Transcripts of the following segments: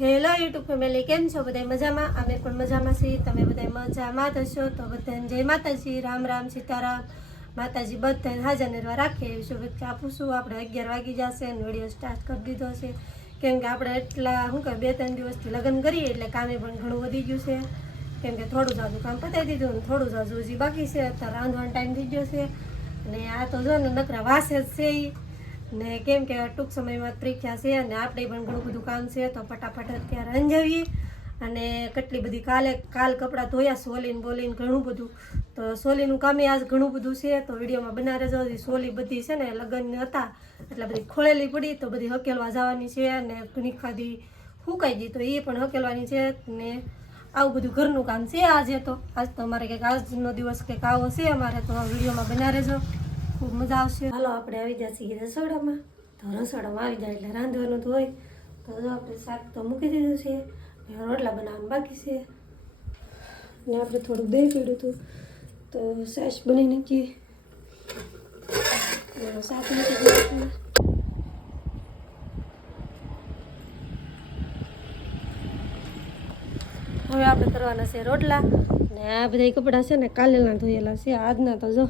Hello YouTube family, કેમ છો બધા? મજામાં? અમે પણ મજામાં છીએ. તમે બધા મજામાં જ હશો તો બધાને જય માતાજી, રામ રામ, સીતારામ. માતાજી બધાને હાજર નિર્વા રાખે એવી શુભેચ્છા આપું છું. આપણે 11 વાગી જશે અને વિડીયો સ્ટાર્ટ કરી દીધો છે, કેમ કે આપણે એટલા 2-3 દિવસથી લગ્ન કરીએ એટલે કામે પણ ઘણું વધી ગયું છે. કેમ કે થોડું જાજુ કામ પતાવી દીધું અને થોડું જાજુ હજી બાકી છે. અત્યારે રાંધવાનો ટાઈમ થઈ ગયો છે અને આ તો જો ને નકરા વાસે જ છે ઈ. ને કેમ કે ટૂંક સમયમાં પરીક્ષા છે અને આપણે પણ ઘણું બધું કામ છે તો ફટાફટ અત્યારે અંજાવીએ. અને કેટલી બધી કાલ કપડાં ધોયા, સોલીને બોલીને ઘણું બધું. તો સોલીનું કામે આજ ઘણું બધું છે તો વિડીયોમાં બના રહેજો. સોલી બધી છે ને લગ્ન હતા એટલે બધી ખોળેલી પડી તો બધી હકેલવા જવાની છે અને ઘણી ખાધી સુકાઈ ગઈ તો એ પણ હકેલવાની છે. ને આવું બધું ઘરનું કામ છે આજે તો. આજ તો અમારે કંઈક આજનો દિવસ કંઈક આવો છે અમારે, તો વિડીયોમાં બના રહેજો, ખૂબ મજા આવશે. હાલો આપણે આવી જાય છીએ રસોડામાં. તો રસોડામાં આવી જાય એટલે રાંધવાનું તો હોય. તો જો આપણે શાક તો મૂકી દીધું છે, રોટલા બનાવવાનું બાકી છે ને આપણે થોડું દહીં પીડ્યું હતું તો સાસ બની નાખીએ. શાક મૂકી દીધું. હવે આપણે કરવાના છે રોટલા. ને આ બધા કપડાં છે ને કાલેના ધોયેલા છે, આજના તો જો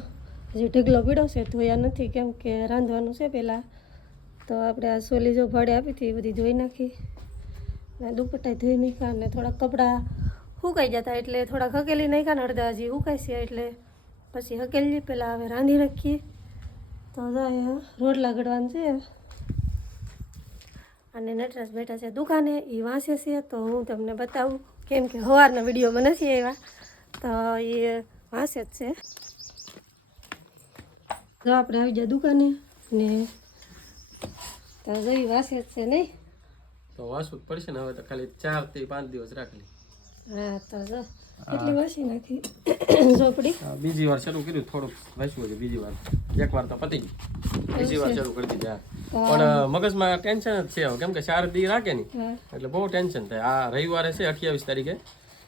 હજી ઢગલો પીડો છે, ધોયા નથી કેમ કે રાંધવાનું છે પહેલાં. તો આપણે આ સોલી જો ભાડે આપી હતી એ બધી ધોઈ નાખી ને દુપટ્ટા ધોઈ નાખ્યા અને થોડાક કપડાં સુકાઈ જતા એટલે થોડાક હકેલી નાખ્યા ને અડધા હજી સુકાય છે એટલે પછી હકેલી પહેલાં હવે રાંધી નાખીએ. તો રોટલા ઘડવાનું છે અને નટરાજ બેઠા છે દુકાને, એ વાંચે છે તો હું તમને બતાવું, કેમ કે સવારના વિડીયોમાં નથી આવ્યા તો એ વાંચે જ છે. તો આપણે આવી જાય દુકાને ને તો જઈ વાંચે જ છે નહીં તો વાંચવું જ પડશે ને. હવે તો ખાલી 4 થી 5 દિવસ રાખલી. હા તો જો એટલી વાંચી નાખી ચોપડી. બીજી વાર શરૂ કર્યું, થોડુંક વાંચવું છે. બીજી વાર એક વાર તો પતી ગઈ, બીજી વાર શરૂ કરી દીધી. પણ મગજમાં ટેન્શન જ છે કેમ કે 4 દી રાખે નહીં એટલે બહુ ટેન્શન થાય. આ રવિવારે છે 28 તારીખે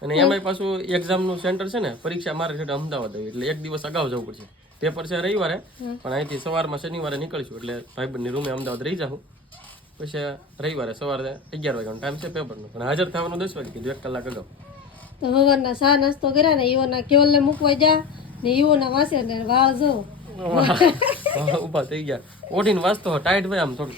અને એમાંય પાછું એક્ઝામનું સેન્ટર છે ને, પરીક્ષા મારે છે અમદાવાદ આવી એટલે એક દિવસ અગાઉ જવું પડશે. પેપર છે રવિવારે પણ અહીંથી સવારમાં શનિવારે નીકળીશું એટલે ભાઈબંધની રૂમે અમદાવાદ રહી જાઉં. પછી રવિવારે સવારે 11 વાગ્યાનો ટાઈમ છે પેપરનો, પણ હાજર થવાનું 10 વાગે કીધું, 1 કલાક અગાઉ. તો સવારના ચા નાસ્તો કર્યા ને ઈવોના કેવલને મૂકવા જા ને ઈવોના વાંચે ને વાળ જો ઉભા થઈ ગયા. ઓઢીને વાંચતો ટાઈટ ભાઈ આમ થોડું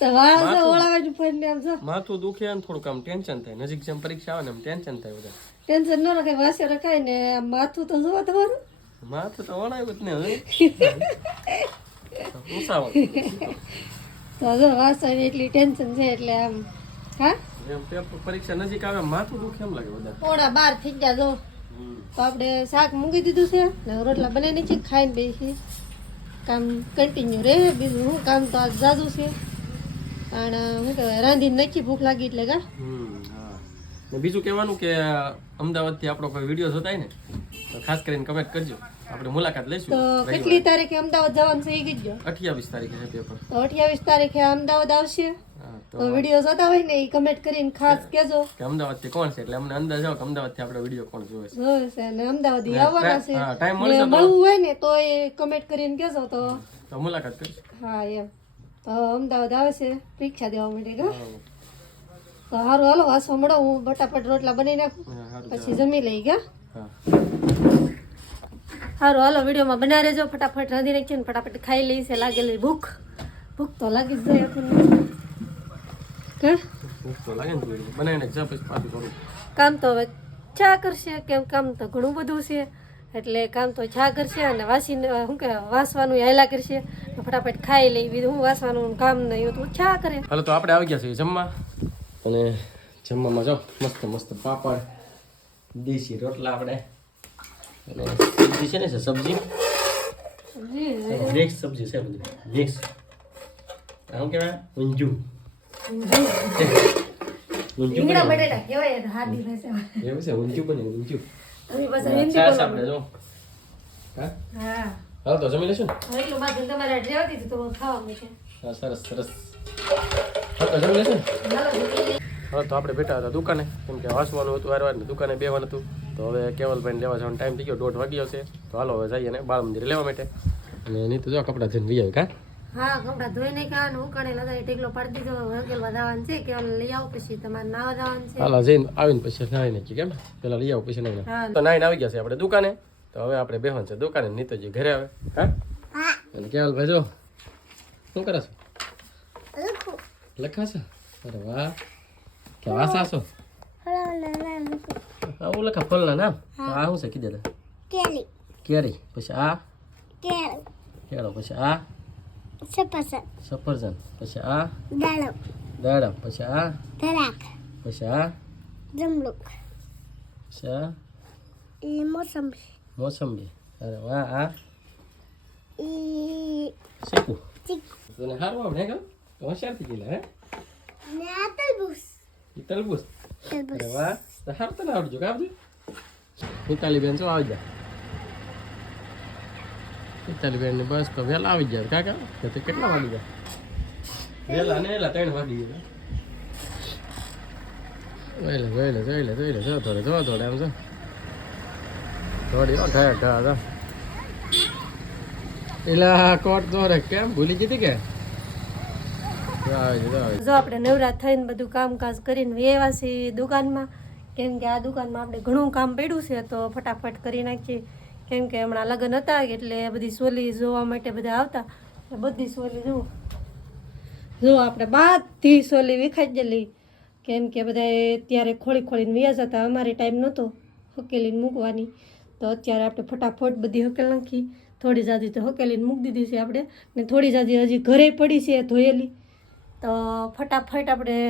તો વાળ જો ઓળાવાજુ ફરીને આમ જો માથું દુખે ને થોડુંક આમ ટેન્શન થાય. નજીક જેમ પરીક્ષા આવે ને એમ ટેન્શન થાય બધા. ટેન્શન ન રખાય, વાંચે રખાય ને આમ માથું તો જોવા તમારું. માથું તો વળાયું જ ને હવે ઉસાવ તો જો વાંચવાની એટલી ટેન્શન છે એટલે આમ હા જેમ પેપર પરીક્ષા નજીક આવે માથું દુખે એમ લાગે બધા. પોણા 12 થઈ ગયા જો. તો આપણે શાક મૂકી દીધું છે ને રોટલા બનાવીને છે, ખાઈને બેસી કામ કન્ટિન્યુ રહે. બીજું શું કામ તો આજ જાજુ છે અને શું કહેવાય રાંધીને નાખી ભૂખ લાગી એટલે કા. હા ને બીજું કહેવાનું કે અમદાવાદથી આપણો કોઈ વિડીયો જોતાય ને તો ખાસ કરીને કમેન્ટ કરજો, આપણે મુલાકાત લઈશું. તો કેટલી તારીખે અમદાવાદ જવાનું છે એ કીધો? 28 તારીખે છે પેપર. તો 28 તારીખે અમદાવાદ આવશે તો વિડીયો જોતા હોય ને એ કમેન્ટ કરીને ખાસ કહેજો કે અમદાવાદથી કોણ છે, એટલે અમને અંદાજ આવે કે અમદાવાદથી આપણો વિડીયો કોણ જોવે છે. જોવે છે અને અમદાવાદ આવવાના છે. હા ટાઈમ ને મળશે મળવું હોય ને તો એ કમેન્ટ કરીને કહેજો તો મુલાકાત કરીશું. હા એમ. તો અમદાવાદ આવે છે પરીક્ષા દેવા માટે કા. તો સારું હાલો વાસવા મળો, હું ફટાફટ રોટલા બનાવી નાખું પછી જમી લઈ ગયા. સારું હાલો વિડીયોમાં બના રહેજો, ફટાફટ રાંધી નાખીએ ને ફટાફટ ખાઈ લઈ છે. લાગેલી ભૂખ તો લાગી જ જાય આપણને કે ભૂખ તો લાગે ને બનાવીને જ પછી પાછું કરું. કામ તો હવે ચા કરશે, કેમ કામ તો ઘણું બધું છે એટલે કામ તો ચા કરશે અને વાસીને શું કે વાસવાનું હાયલા કરશે. ફટાફટ ખાઈ લઈ, બીજું હું વાસવાનું કામ નહીં તો ચા કરે. હાલો તો આપણે આવી ગયા છીએ જમવા અને જમવામાં જો મસ્ત મસ્ત પાપડ, દેશી રોટલા આપણે અને સબ્જી છે ને સબ્જી મિક્સ સબ્જી છે બધી મિક્સ. આમ કહેવાય ઊંજુ રીંગણા બટેટા કહેવાય હાદી ભાષામાં. એવું છે ઊંજુ બને ઊંજુ. તમે પાછા હિન્દી ચાસ બોલો. આપણે જો હા હા હાલો તો જમી લેશું ને. હવે એટલું બાજુ તમારે રહેવા દીધું તો ખાવા મળશે. હા સરસ સરસ. હાલો તો જમી લેશું ને. હાલો જમી. હા તો આપણે બેઠા હતા દુકાને, કેમ કે વાંચવાનું હતું વાર ને દુકાને બેવાનું હતું. તો હવે કેવલભાઈને લેવા જવાનો ટાઈમ થઈ ગયો, 1:30 વાગ્યો છે. તો હાલો હવે જઈએ ને બાળ મંદિરે લેવા માટે. અને નહીં તો જો કપડાં ધોઈને લઈ આવી કા. હા કપડા ધોઈ નાખ્યા અને ઉકાળેલા હતા એ ઢેકલો પાડી દીધો હકેલવા જવાનું છે કે ઓલે લઈ આવો પછી તમારે નાવા જવાનું છે હાલો જઈને આવીને પછી નાઈ નાખી કેમ પેલા લઈ આવું પછી નાઈ હા તો નાઈને આવી ગયા છે આપણે દુકાને તો હવે આપણે બેહવાનું છે દુકાને નીતોજી ઘરે આવે હા અને કેવલ ભાઈ જો શું કરે છો લખાશો અરે વાહ કે વાસા છો હું લખા ફળના નામ આ શું છે કીધે કેરી પછી આ કેળો પછી આ સફરજન પછી આ દાડમ પછી આ પછી આ પછી આ મોસંબી અરે વાહ આ શીખું તને હારું આવડે કેમ તો હોશિયાર થઈ ગયેલા હે ઈ તરબૂચ અરે વાહ તો હારું તને આવડજો કે આવજો મિતાલી બેન શું આવી જા મિતાલી બેન ને બસ તો વહેલા આવી જાય કાકા તો કેટલા વાગી જાય વહેલા ને એલા 3 વાગી ગયા વહેલે જો થોડે આમ જો થોડી ઠા પેલા કોટ દોરે કેમ ભૂલી ગઈ કે જો આપણે નવરા થઈને બધું કામકાજ કરીને વેવા છીએ દુકાનમાં કેમ કે આ દુકાનમાં આપણે ઘણું કામ પડ્યું છે તો ફટાફટ કરી નાખીએ કેમ કે હમણાં લગ્ન હતા એટલે બધી સોલી જોવા માટે બધા આવતા બધી સોલી જો આપણે બધી સોલી વિખાઈ ગયેલી કેમ કે બધા ત્યારે ખોળીને વ્યાજ હતા અમારે ટાઈમ નહોતો હકેલીને મૂકવાની તો અત્યારે આપણે ફટાફટ બધી હકેલ નાખી થોડી જાજી તો હકેલીને મૂકી દીધી છે આપણે ને થોડી જાજી હજી ઘરે પડી છે ધોયેલી તો ફટાફટ આપણે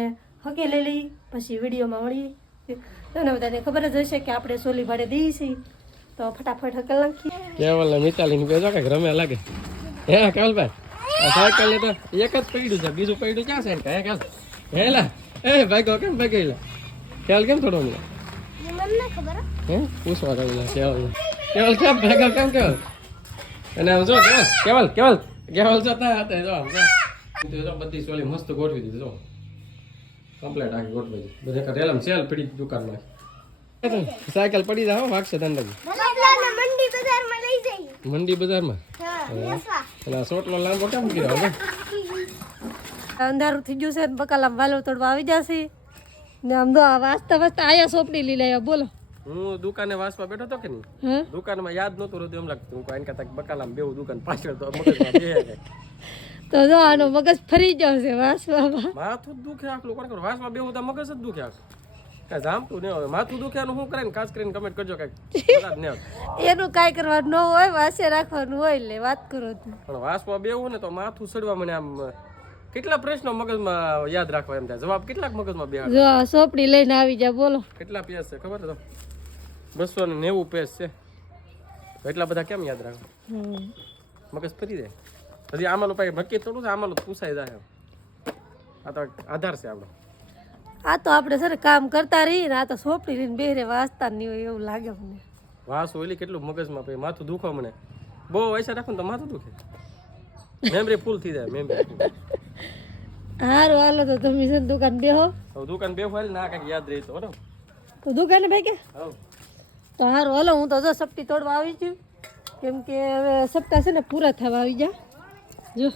હકેલી લઈ પછી વિડીયોમાં મળીએ તમને બધાને ખબર જ હશે કે આપણે સોલી ભાડે દઈએ છીએ તો ફટાફટ હકેલ નાખી કેવલ ને મિતાલી ને બેજો કે રમે લાગે હે કેવલભાઈ આ સાયકલ ને તો એક જ પડ્યું છે બીજું પડ્યું ક્યાં છે હે કેલ હેલા એ ભાઈ ગો કેમ ભાઈ ગયેલા કેવલ કેમ થોડો મને હે પૂછવા ગયેલા કેવલ કેમ ભાગો કેમ કેવલ અને આમ જો કેવલ જોતા હતા જો તો બધી સોલી મસ્ત ગોઠવી દીધી જો કમ્પ્લીટ આખી ગોઠવી દીધી બધે રેલમ સેલ પડી દુકાનમાં સાયકલ પડી જાવ વાગશે દંડકી મંડી બજારમાં પેલા સોટલો લાંબો કેમ મૂકી રહ્યો અંધારું થઈ ગયું છે ને બકાલામ વાલો તોડવા આવી જશે ને આમ તો વાંચતા આયા સોપડી લઈ લાવ્યા બોલો હું દુકાને વાસમાં બેઠો તો કે નહીં દુકાનમાં યાદ નહોતું રહ્યું એમ લાગતું હું કાંઈ કહેતા બકાલામ બેવું દુકાન પાછળ તો મગજમાં બે તો જો આનો મગજ ફરી જશે વાસવામાં માથું જ દુખે આખલું કોણ કરું વાસમાં બેવું તો મગજ જ દુખે આખું કાંઈ જામતું નહીં હવે માથું દુખ્યાનું શું કરે ને ખાસ કરીને કમેન્ટ કરજો કાંઈક એનું કાંઈ કરવાનું ન હોય વાસે રાખવાનું હોય એટલે વાત કરો પણ વાસમાં બેવું ને તો માથું સડવા મને આમ કેટલા પ્રશ્નો મગજમાં યાદ રાખવા એમ થાય જવાબ કેટલાક મગજમાં બે જો સોપડી લઈને આવી જા બોલો કેટલા પેજ છે ખબર તો 290 પેજ છે એટલા બધા કેમ યાદ રાખવા મગજ ફરી જાય હજી આમાલું પાછી નક્કી થોડું છે આમાલું પૂછાઈ જાય આ તો આધાર છે આપણો આ તો આપણે સર કામ કરતા રહીએ ને આ તો સોપડી લઈને બેરે વાંચતા નહીં હોય એવું લાગે મને વાસ ઓલી કેટલું મગજમાં પછી માથું દુખવા મને બહુ વૈસા રાખો ને તો માથું દુખે મેમરી ફૂલ થઈ જાય મેમરી હારું હાલો તો તમે છે દુકાન બેહો દુકાન બે ફરી ના કાંઈક યાદ રહી તો બરાબર તો દુકાને બે કે હા તો હારું હાલો હું તો જો સપટી તોડવા આવી છું કેમ કે હવે સપ્તાહ છે ને પૂરા થવા આવી જા જો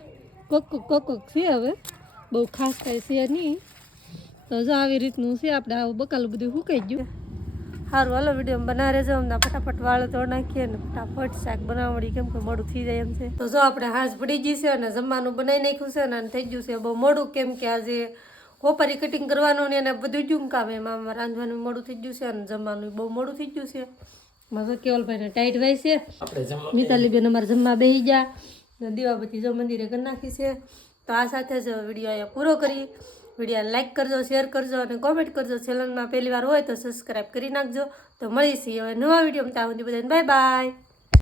કોક છે હવે બહુ ખાસ કાંઈ છે નહીં તો જો આવી રીતનું છે આપણે આવું બકાલું બધું સુકાઈ ગયું સારું હાલો વિડીયો બના રહેજો અમને ફટાફટ વાળો તોડ નાખીએ ને ફટાફટ શાક બનાવડી કેમ કે મોડું થઈ જાય એમ છે તો જો આપણે હાથ પડી ગઈ છે અને જમવાનું બનાવી નાખ્યું છે ને થઈ ગયું છે બહુ મોડું કેમ કે આજે કોપરી કટિંગ કરવાનું ને એને બધું જ કામ એમાં રાંધવાનું મોડું થઈ ગયું છે અને જમવાનું બહુ મોડું થઈ ગયું છે મારા કેવલભાઈને ટાઈટ વાય છે મિતાલી બેન અમારે જમવા બેસી ગયા દીવાબત્તી જો મંદિરે કરી નાખી છે તો આ સાથે જ વિડીયો અહીંયા પૂરો કરી વિડીયો લાઈક કરજો શેર કરજો અને કોમેન્ટ કરજો ચેનલમાં પહેલી વાર હોય તો સબસ્ક્રાઈબ કરી નાખજો તો મળીશું હવે નવા વિડીયોમાં ત્યાં સુધી બધાને બાય બાય